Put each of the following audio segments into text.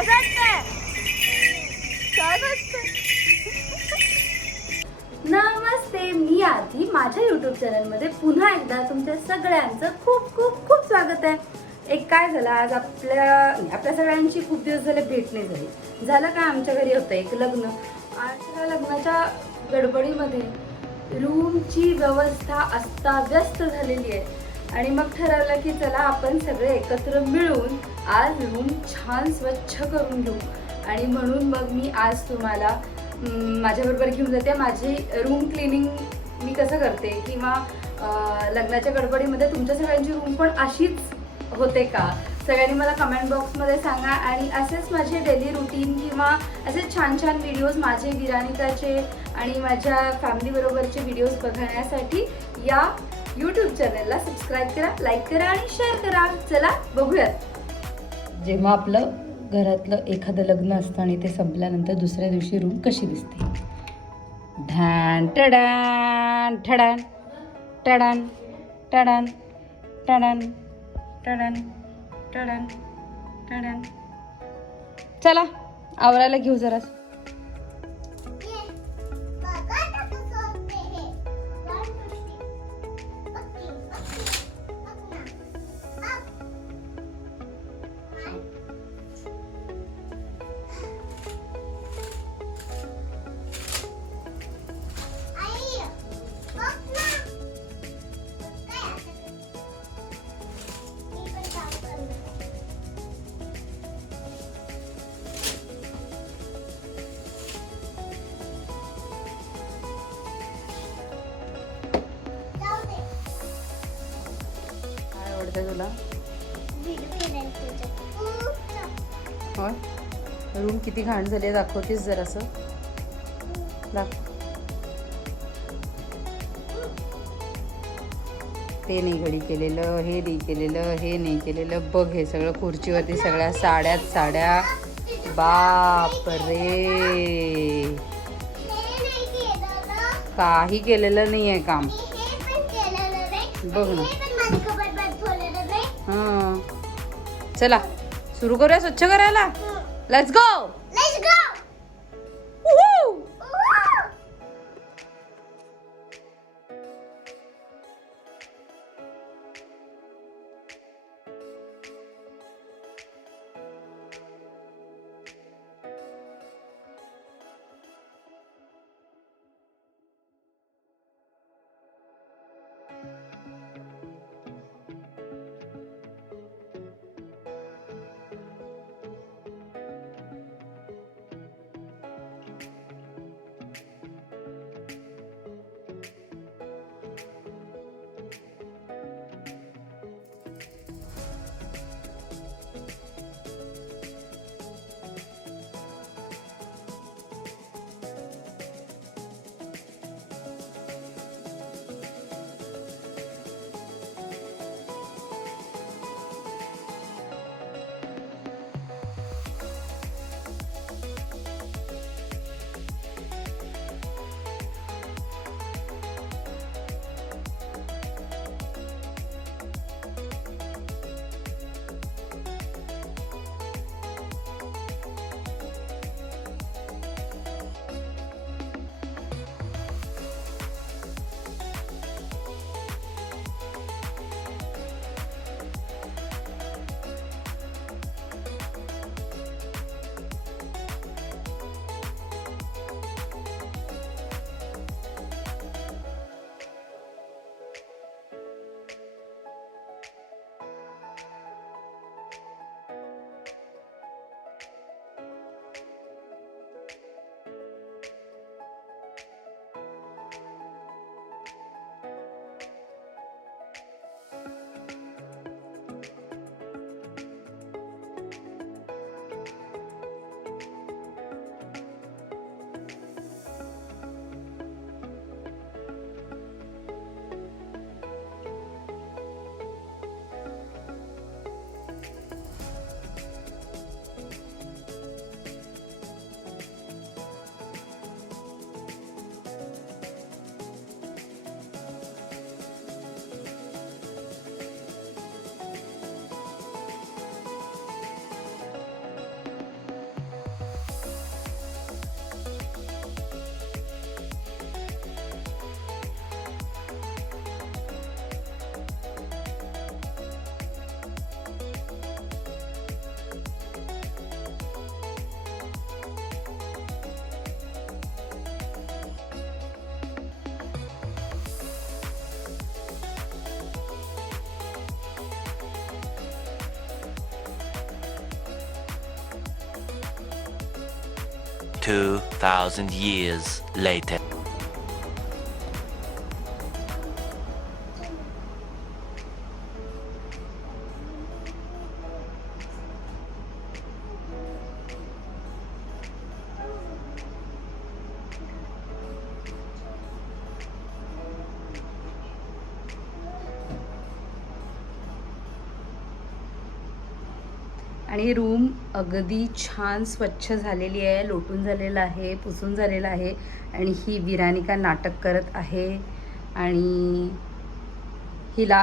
कसं वाटतंय? छान वाटतंय. नमस्ते, मी आधी माझ्या यूट्यूब चॅनलमध्ये पुन्हा एकदा तुमच्या सगळ्यांचं खूप खूप खूप स्वागत आहे. एक काय झालं, आज आपल्या सगळ्यांची खूप दिवस झाले भेट नाही झाली. झालं काय, आमच्या घरी होतं एक लग्न. आज त्या लग्नाच्या गडबडीमध्ये रूमची व्यवस्था अस्ताव्यस्त झालेली आहे आणि मग ठरवलं की चला आपण सगळे एकत्र मिळून आज रूम छान स्वच्छ करून घेऊ. आणि म्हणून मग मी आज तुम्हाला माझ्याबरोबर घेऊन जाते. माझी रूम क्लिनिंग मी कसं करते किंवा लग्नाच्या गडबडीमध्ये तुमच्या सगळ्यांची रूम पण अशीच होते का, सगळ्यांनी मला कमेंट बॉक्समध्ये सांगा. आणि असेच माझे डेली रुटीन किंवा असे छान छान व्हिडिओज माझे विरानिकाचे आणि माझ्या फॅमिलीबरोबरचे व्हिडिओज बघण्यासाठी या यूट्यूब चॅनलला सबस्क्राईब करा, लाईक करा आणि शेअर करा. चला बघूयात. जेव्हा आपलं घरातलं एखादं लग्न असतं आणि ते संपल्यानंतर दुसऱ्या दिवशी रूम कशी दिसते. ढान टडान ठडान टडान टडान टडान टडान टडान टडान. चला आवरायला घेऊ जरा. तुला रूम किती घाण झाली दाखवतेस जरासं. ते नाही घडी केलेलं, हे नाही केलेलं, हे नाही केलेलं. बघ हे सगळं खुर्चीवरती सगळ्या साड्या. बाप रे, काही केलेलं नाही आहे काम. बघ ना. चला सुरू करूया स्वच्छ करायला. Let's go. 2,000 years later. आणि रूम अगदी छान स्वच्छ झालेली आहे, लोटून झालेलं आहे, पुसून झालेलं आहे. आणि ही विरानिका नाटक करत आहे आणि हिला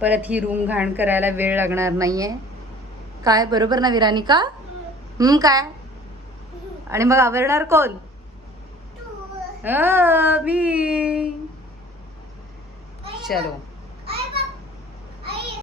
परत ही रूम घाण करायला वेळ लागणार नाही आहे. काय बरोबर ना विरानिका? काय? आणि मग आवरणार कोण? मी. चलो